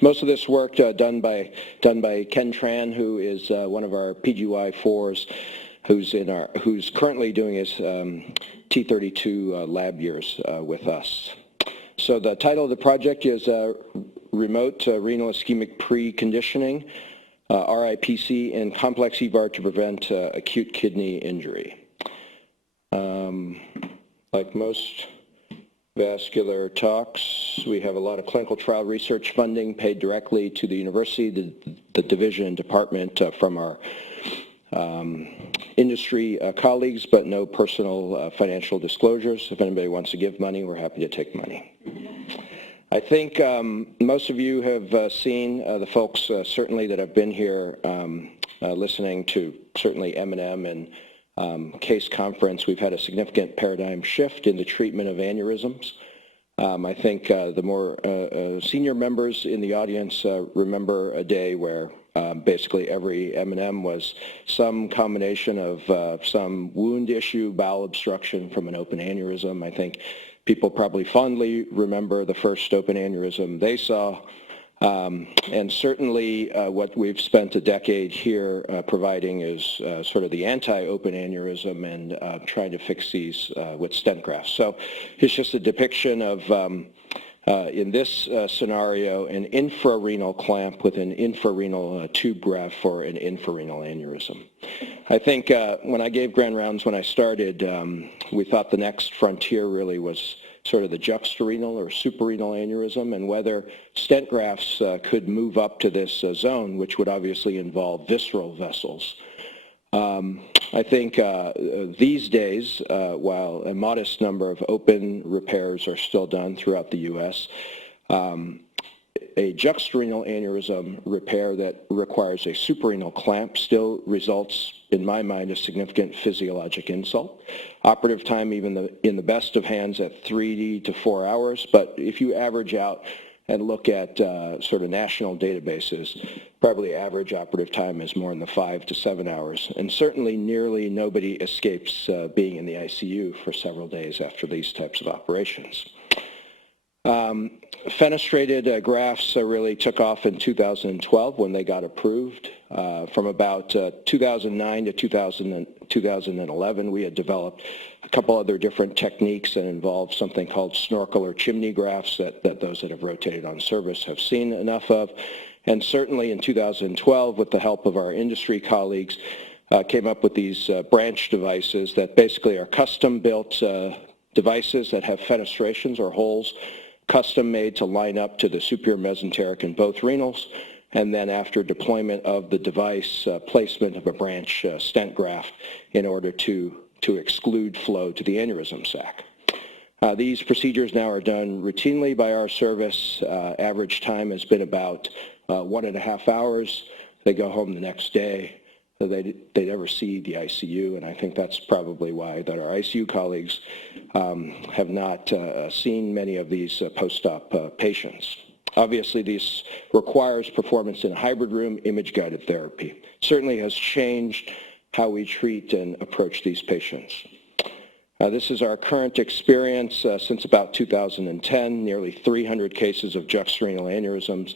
Most of this work done by Ken Tran, who is one of our PGY4s, who's currently doing his T32 lab years with us. So the title of the project is Remote Renal Ischemic Preconditioning, RIPC, in Complex EVAR to Prevent Acute Kidney Injury. Like most vascular talks, we have a lot of clinical trial research funding paid directly to the university, the division and department from our industry colleagues, but no personal financial disclosures. If anybody wants to give money, we're happy to take money. I think most of you have seen the folks certainly that have been here listening to certainly M&M and case conference. We've had a significant paradigm shift in the treatment of aneurysms. I think the more senior members in the audience remember a day where basically every M&M was some combination of some wound issue, bowel obstruction from an open aneurysm. I think people probably fondly remember the first open aneurysm they saw. And certainly what we've spent a decade here providing is sort of the anti-open aneurysm and trying to fix these with stent grafts. So it's just a depiction of, in this scenario, an infrarenal clamp with an infrarenal tube graft for an infrarenal aneurysm. I think when I gave grand rounds when I started, we thought the next frontier really was sort of the juxtarenal or suprarenal aneurysm, and whether stent grafts could move up to this zone, which would obviously involve visceral vessels. I think these days, while a modest number of open repairs are still done throughout the U.S., a juxtarenal aneurysm repair that requires a suprarenal clamp still results, in my mind, a significant physiologic insult. Operative time, even in the best of hands, at 3 to 4 hours. But if you average out and look at sort of national databases, probably average operative time is more in the 5 to 7 hours. And certainly nearly nobody escapes being in the ICU for several days after these types of operations. Fenestrated grafts really took off in 2012 when they got approved. From about 2009 to 2011, we had developed a couple other different techniques that involved something called snorkel or chimney grafts that those that have rotated on service have seen enough of. And certainly in 2012, with the help of our industry colleagues, came up with these branch devices that basically are custom-built devices that have fenestrations or holes custom made to line up to the superior mesenteric in both renals, and then after deployment of the device, placement of a branch stent graft in order to exclude flow to the aneurysm sac. These procedures now are done routinely by our service. Average time has been about 1.5 hours. They go home the next day. So they never see the ICU, and I think that's probably why that our ICU colleagues have not seen many of these post-op patients. Obviously, this requires performance in a hybrid room, image-guided therapy. Certainly has changed how we treat and approach these patients. This is our current experience since about 2010, nearly 300 cases of juxtarenal aneurysms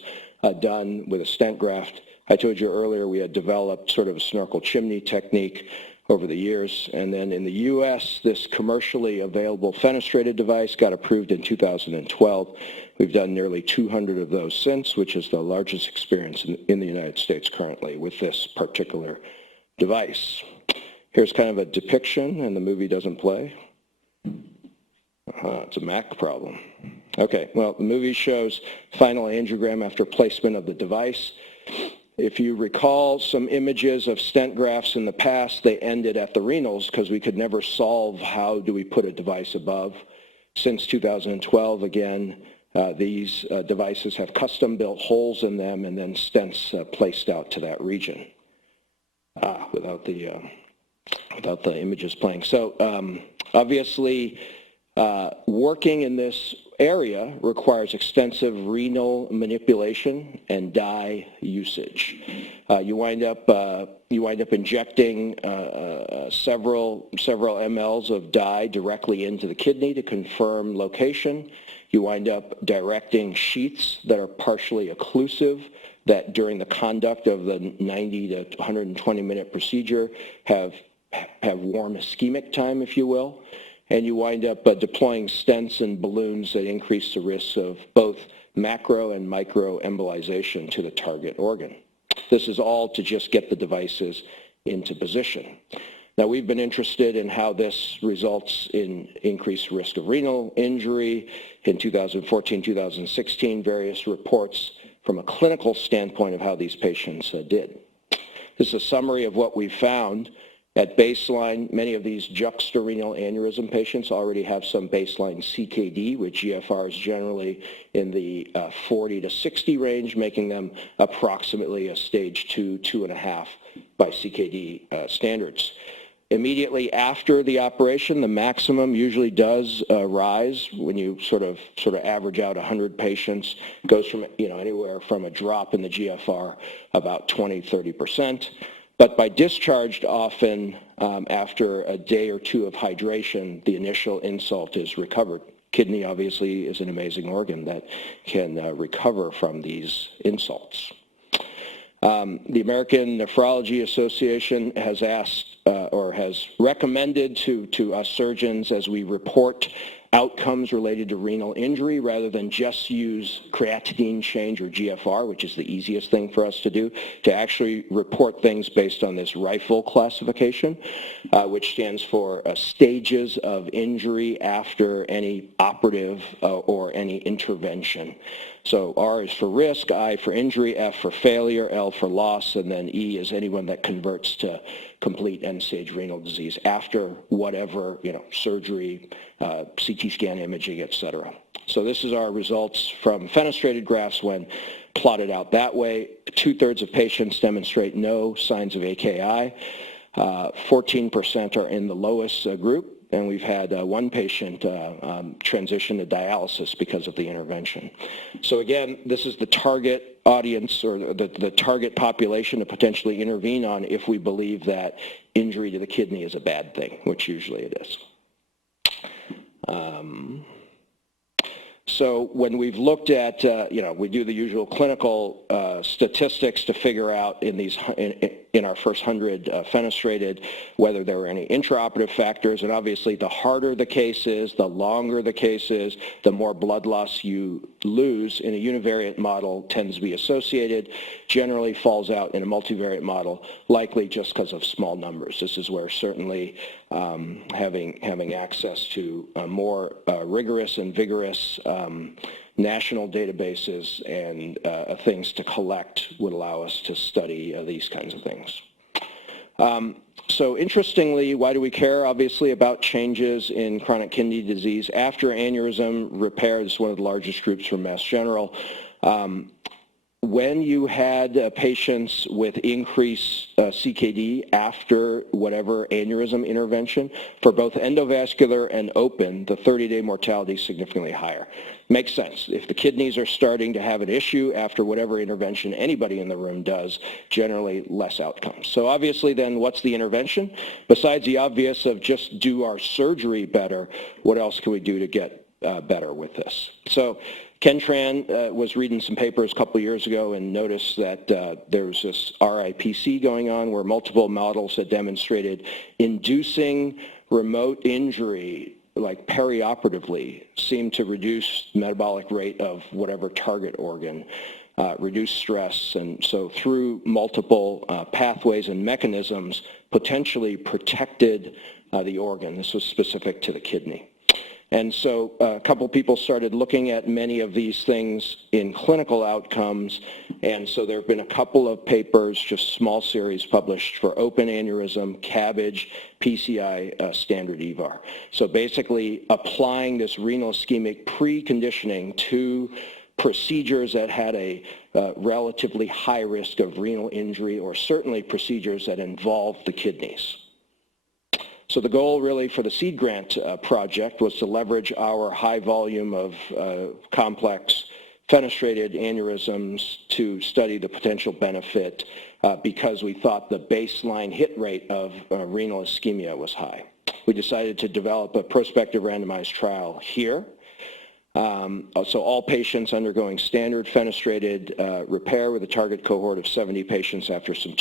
done with a stent graft. I told you earlier we had developed sort of a snorkel chimney technique over the years, and then in the U.S., this commercially available fenestrated device got approved in 2012. We've done nearly 200 of those since, which is the largest experience in the United States currently with this particular device. Here's kind of a depiction, and the movie doesn't play. It's a Mac problem. Okay, well, the movie shows final angiogram after placement of the device. If you recall some images of stent grafts in the past, they ended at the renals because we could never solve how do we put a device above. Since 2012, again, these devices have custom-built holes in them and then stents placed out to that region without the images playing. So obviously, working in this area requires extensive renal manipulation and dye usage. You wind up injecting several mLs of dye directly into the kidney to confirm location, You wind up directing sheaths that are partially occlusive that during the conduct of the 90 to 120-minute procedure have warm ischemic time, if you will. And you wind up deploying stents and balloons that increase the risks of both macro and micro embolization to the target organ. This is all to just get the devices into position. Now, we've been interested in how this results in increased risk of renal injury. In 2014, 2016, various reports from a clinical standpoint of how these patients did. This is a summary of what we found. At baseline, many of these juxtarenal aneurysm patients already have some baseline CKD, with GFRs generally in the 40 to 60 range, making them approximately a stage 2, 2.5 by CKD standards. Immediately after the operation, the maximum usually does rise when you sort of average out 100 patients. Goes from anywhere from a drop in the GFR about 20-30%. But by discharge, often after a day or two of hydration, the initial insult is recovered. Kidney obviously is an amazing organ that can recover from these insults. The American Nephrology Association has asked or has recommended to us surgeons, as we report outcomes related to renal injury, rather than just use creatinine change or GFR, which is the easiest thing for us to do, to actually report things based on this RIFLE classification, which stands for stages of injury after any operative or any intervention. So R is for risk, I for injury, F for failure, L for loss, and then E is anyone that converts to complete end-stage renal disease after whatever, surgery, CT scan imaging, etc. So this is our results from fenestrated grafts when plotted out that way. 2/3 of patients demonstrate no signs of AKI. 14% are in the lowest group. And we've had one patient transition to dialysis because of the intervention. So again, this is the target audience or the target population to potentially intervene on if we believe that injury to the kidney is a bad thing, which usually it is. So when we've looked at, we do the usual clinical statistics to figure out in our first 100 fenestrated whether there were any intraoperative factors, and obviously the harder the case is, the longer the case is, the more blood loss you lose in a univariate model tends to be associated, generally falls out in a multivariate model, likely just because of small numbers. This is where certainly having access to more rigorous and vigorous national databases and things to collect would allow us to study these kinds of things. So interestingly, why do we care, obviously, about changes in chronic kidney disease after aneurysm repair? This is one of the largest groups from Mass General. When you had patients with increased CKD after whatever aneurysm intervention, for both endovascular and open, the 30-day mortality is significantly higher. Makes sense. If the kidneys are starting to have an issue after whatever intervention anybody in the room does, generally less outcomes. So obviously then, what's the intervention? Besides the obvious of just do our surgery better, what else can we do to get better with this? So Ken Tran was reading some papers a couple of years ago and noticed that there's this RIPC going on where multiple models had demonstrated inducing remote injury, like perioperatively, seemed to reduce metabolic rate of whatever target organ, reduce stress, and so through multiple pathways and mechanisms, potentially protected the organ. This was specific to the kidney. And so a couple people started looking at many of these things in clinical outcomes, and so there have been a couple of papers, just small series, published for open aneurysm, CABG, PCI, standard EVAR. So basically applying this renal ischemic preconditioning to procedures that had a relatively high risk of renal injury, or certainly procedures that involved the kidneys. So the goal really for the seed grant project was to leverage our high volume of complex fenestrated aneurysms to study the potential benefit because we thought the baseline hit rate of renal ischemia was high. We decided to develop a prospective randomized trial here. So all patients undergoing standard fenestrated repair with a target cohort of 70 patients after some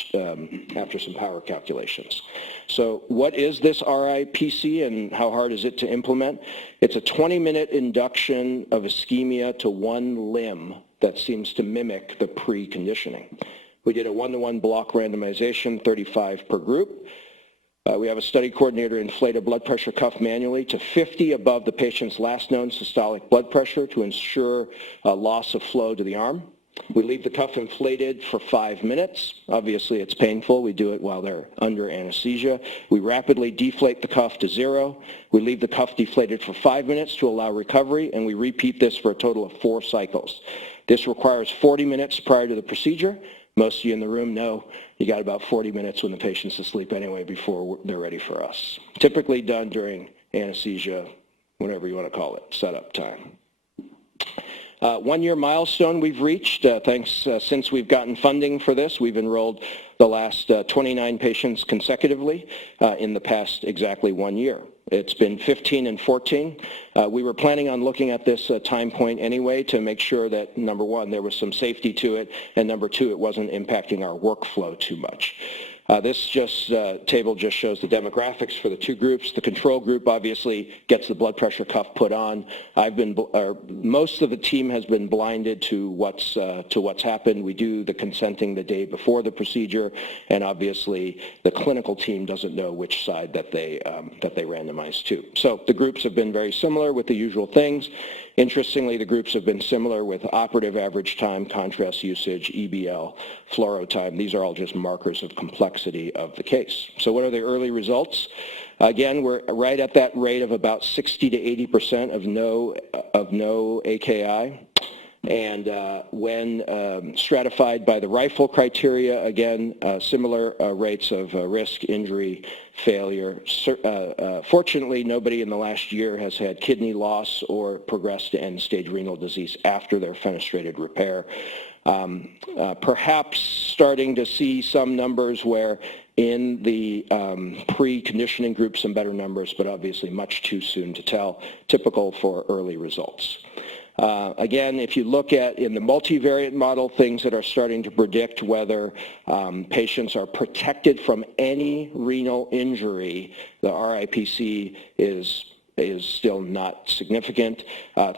power calculations. So what is this RIPC and how hard is it to implement? It's a 20-minute induction of ischemia to one limb that seems to mimic the preconditioning. We did a 1-to-1 block randomization, 35 per group. We have a study coordinator inflate a blood pressure cuff manually to 50 above the patient's last known systolic blood pressure to ensure loss of flow to the arm. We leave the cuff inflated for 5 minutes. Obviously, it's painful. We do it while they're under anesthesia. We rapidly deflate the cuff to 0. We leave the cuff deflated for 5 minutes to allow recovery, and we repeat this for a total of 4 cycles. This requires 40 minutes prior to the procedure. Most of you in the room know you got about 40 minutes when the patient's asleep anyway before they're ready for us. Typically done during anesthesia, whatever you want to call it, setup time. 1-year milestone we've reached. Since we've gotten funding for this, we've enrolled the last 29 patients consecutively in the past exactly 1 year. It's been 15 and 14. We were planning on looking at this time point anyway to make sure that, number one, there was some safety to it, and number two, it wasn't impacting our workflow too much. This table just shows the demographics for the 2 groups. The control group obviously gets the blood pressure cuff put on. Most of the team has been blinded to what's happened. We do the consenting the day before the procedure, and obviously the clinical team doesn't know which side that they randomize to. So the groups have been very similar with the usual things. Interestingly, the groups have been similar with operative average time, contrast usage, EBL, fluoro time. These are all just markers of complexity of the case. So what are the early results? Again, we're right at that rate of about 60 to 80% of no AKI. And when stratified by the rifle criteria, again, similar rates of risk, injury, failure. Fortunately, nobody in the last year has had kidney loss or progressed to end-stage renal disease after their fenestrated repair. Perhaps starting to see some numbers where in the preconditioning group some better numbers, but obviously much too soon to tell, typical for early results. Again, if you look at in the multivariate model, things that are starting to predict whether patients are protected from any renal injury, the RIPC is still not significant.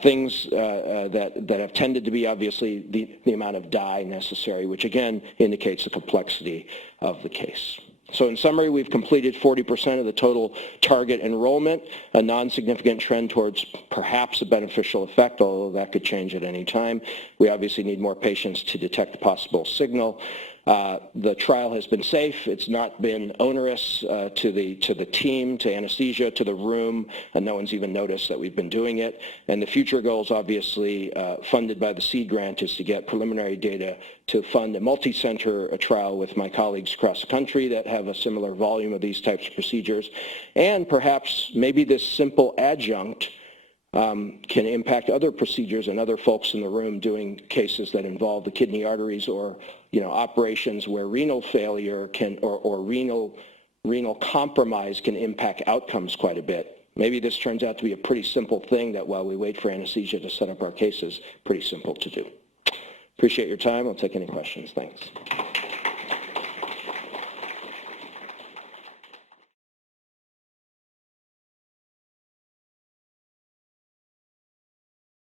Things that have tended to be obviously the amount of dye necessary, which again indicates the complexity of the case. So in summary, we've completed 40% of the total target enrollment, a non-significant trend towards perhaps a beneficial effect, although that could change at any time. We obviously need more patients to detect a possible signal. The trial has been safe. It's not been onerous to the team, to anesthesia, to the room, and no one's even noticed that we've been doing it. And the future goals, obviously, funded by the seed grant, is to get preliminary data to fund a multi-center trial with my colleagues across the country that have a similar volume of these types of procedures. And perhaps maybe this simple adjunct can impact other procedures and other folks in the room doing cases that involve the kidney arteries or operations where renal failure can or renal compromise can impact outcomes quite a bit. Maybe this turns out to be a pretty simple thing that while we wait for anesthesia to set up our cases, pretty simple to do. Appreciate your time. I'll take any questions. Thanks.